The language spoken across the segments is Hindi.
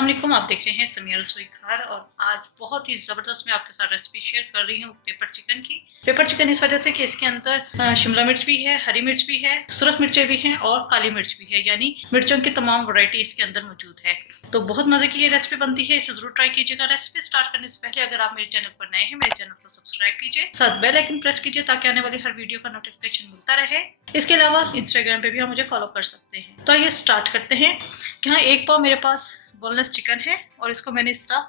अस्सलाम वालेकुम, आप देख रहे हैं समिया रसोई घर। और आज बहुत ही ज़बरदस्त मैं आपके साथ रेसिपी शेयर कर रही हूँ पेपर चिकन की। पेपर चिकन इस वजह से कि इसके अंदर शिमला मिर्च भी है, हरी मिर्च भी है, सुरख मिर्चें भी हैं और काली मिर्च भी है, यानी मिर्चों की तमाम वैरायटी इसके अंदर मौजूद है। तो बहुत मज़े की ये रेसिपी बनती है, इसे ज़रूर ट्राई कीजिएगा। रेसिपी स्टार्ट करने से पहले अगर आप मेरे चैनल पर नए हैं, मेरे चैनल को सब्सक्राइब कीजिए, साथ बेल आइकन प्रेस कीजिए ताकि आने वाली हर वीडियो का नोटिफिकेशन मिलता रहे। इसके अलावा इंस्टाग्राम पे भी आप मुझे फॉलो कर सकते हैं। तो आइए स्टार्ट करते हैं। यहाँ एक पाव मेरे पास बोनलेस चिकन है और इसको मैंने इस तरह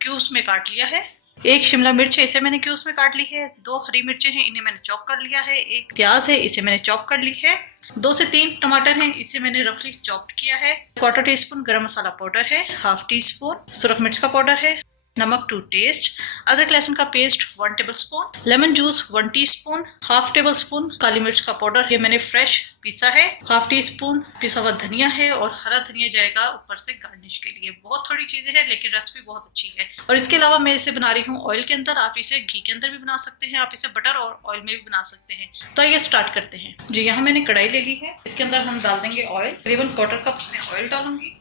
क्यूब्स में काट लिया है। एक शिमला मिर्च है, इसे मैंने क्यूब्स में काट ली है। 2 हरी मिर्चें हैं, इन्हें मैंने चॉप कर लिया है। एक प्याज है, इसे मैंने चॉप कर ली है। 2 से 3 टमाटर हैं, इसे मैंने रफली चॉप किया है। 1/4 टीस्पून गरम मसाला पाउडर है, 1/2 टीस्पून सुरख मिर्च का पाउडर है, नमक टू टेस्ट, अदरक लहसुन का paste 1 tablespoon, lemon juice 1 teaspoon, 1/2 tablespoon काली मिर्च का पाउडर, ये मैंने फ्रेश पीसा है। 1/2 टीस्पून पिसा हुआ धनिया है और हरा धनिया जाएगा ऊपर से गार्निश के लिए। बहुत थोड़ी चीजें हैं लेकिन रेसिपी बहुत अच्छी है। और इसके अलावा मैं इसे बना रही हूँ ऑयल के अंदर। आप इसे घी के अंदर भी बना सकते हैं, आप इसे बटर और ऑयल में भी बना सकते हैं। तो आइए स्टार्ट करते हैं जी। यहाँ मैंने कढ़ाई ले ली है, इसके अंदर हम डाल देंगे ऑयल। करीबन 1/4 कप मैं ऑयल डालूंगी।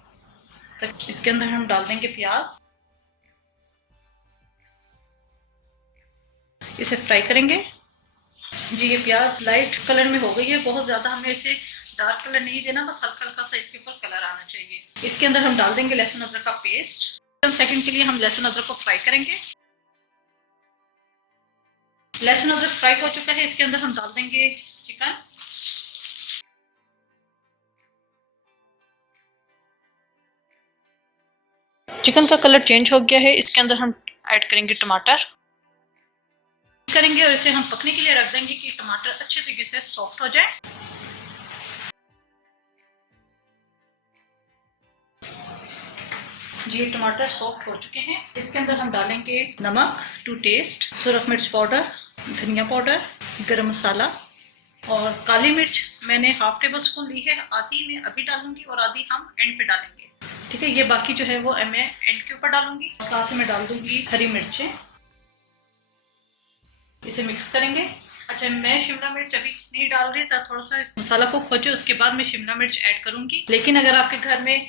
इसके अंदर हम डाल देंगे प्याज, इसे फ्राई करेंगे जी। ये प्याज लाइट कलर में हो गई है, बहुत ज़्यादा हमें इसे डार्क कलर नहीं देना, बस हल्का हल्का सा इसके ऊपर कलर आना चाहिए। इसके अंदर हम डाल देंगे लहसुन अदरक का पेस्ट। 10 सेकंड के लिए हम लहसुन अदरक को फ्राई करेंगे। लहसुन अदरक फ्राई हो चुका है, इसके अंदर हम डाल देंगे चिकन। चिकन का कलर चेंज हो गया है, इसके अंदर हम ऐड करेंगे टमाटर करेंगे और इसे हम पकने के लिए रख देंगे कि टमाटर अच्छे तरीके से सॉफ्ट हो जाए। जी टमाटर सॉफ्ट हो चुके हैं, इसके अंदर हम डालेंगे नमक टू टेस्ट, सुरख मिर्च पाउडर, धनिया पाउडर, गरम मसाला और काली मिर्च मैंने 1/2 टेबलस्पून ली है। आधी मैं अभी डालूंगी और आधी हम एंड पे डालेंगे, ठीक है। ये बाकी जो है वो मैं एंड के ऊपर डालूंगी। साथ में डाल दूंगी हरी मिर्चें, इसे मिक्स करेंगे। अच्छा, मैं शिमला मिर्च अभी नहीं डाल रही, थोड़ा सा मसाला को खोजे उसके बाद मैं शिमला मिर्च ऐड करूंगी। लेकिन अगर आपके घर में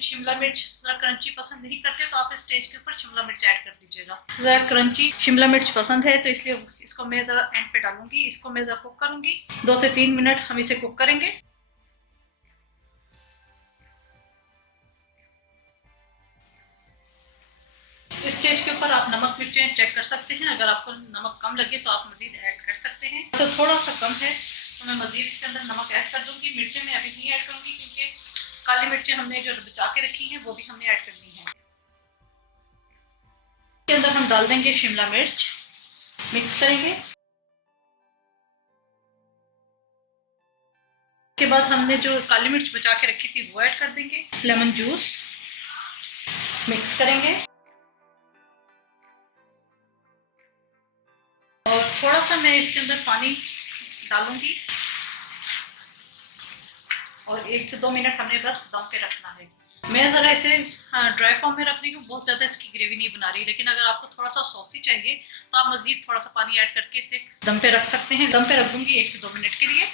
शिमला मिर्च जरा क्रंची पसंद नहीं करते तो आप इस स्टेज के ऊपर शिमला मिर्च ऐड कर दीजिएगा। जरा क्रंची शिमला मिर्च पसंद है तो इसलिए इसको मैं जरा एंड पे डालूंगी। इसको मैं जरा कुक करूंगी, 2 से 3 मिनट हम इसे कुक करेंगे। इस स्टेज के ऊपर आप नमक मिर्चें चेक कर सकते हैं। अगर आपको नमक कम लगे तो आप मजीद ऐड कर सकते हैं। तो थोड़ा सा कम है तो मैं मजीद इसके अंदर नमक ऐड कर दूंगी। मिर्चें मैं अभी नहीं ऐड करूंगी क्योंकि काली मिर्चें हमने जो बचा के रखी हैं वो भी हमने ऐड करनी है। इसके अंदर हम डाल देंगे शिमला मिर्च, मिक्स करेंगे। इसके बाद हमने जो काली मिर्च बचा के रखी थी वो ऐड कर देंगे। लेमन जूस मिक्स करेंगे और थोड़ा सा मैं इसके अंदर पानी डालूंगी और 1 से 2 मिनट हमने बस दम पे रखना है। मैं ज़रा इसे ड्राई फॉर्म में रख रही हूँ, बहुत ज़्यादा इसकी ग्रेवी नहीं बना रही। लेकिन अगर आपको थोड़ा सा सॉसी चाहिए तो आप मज़ीद थोड़ा सा पानी ऐड करके इसे दम पे रख सकते हैं। दम पे रख दूंगी 1 से 2 मिनट के लिए।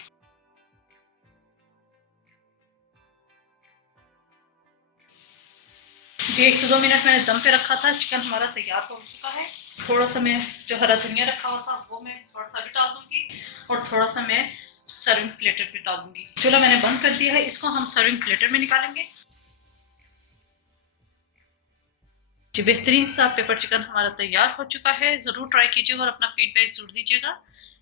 जी 1 से 2 मिनट मैंने दम पे रखा था। चिकन हमारा तैयार हो चुका है। थोड़ा सा मैं जो हरा धनिया रखा हुआ था वो मैं थोड़ा सा भी डाल दूंगी और थोड़ा सा मैं सर्विंग प्लेटर पे डाल दूंगी। चूल्हा मैंने बंद कर दिया है, इसको हम सर्विंग प्लेटर में निकालेंगे जी। बेहतरीन सा पेपर चिकन हमारा तैयार हो चुका है। ज़रूर ट्राई कीजिएगा और अपना फीडबैक ज़रूर दीजिएगा।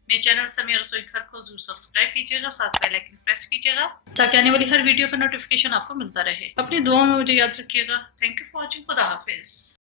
मेरे चैनल समिया रसोई घर को जरूर सब्सक्राइब कीजिएगा, साथ बेल आइकन प्रेस कीजिएगा ताकि आने वाली हर वीडियो का नोटिफिकेशन आपको मिलता रहे। अपनी दुआओं में मुझे याद रखिएगा। Thank you for watching. खुदा हाफिज।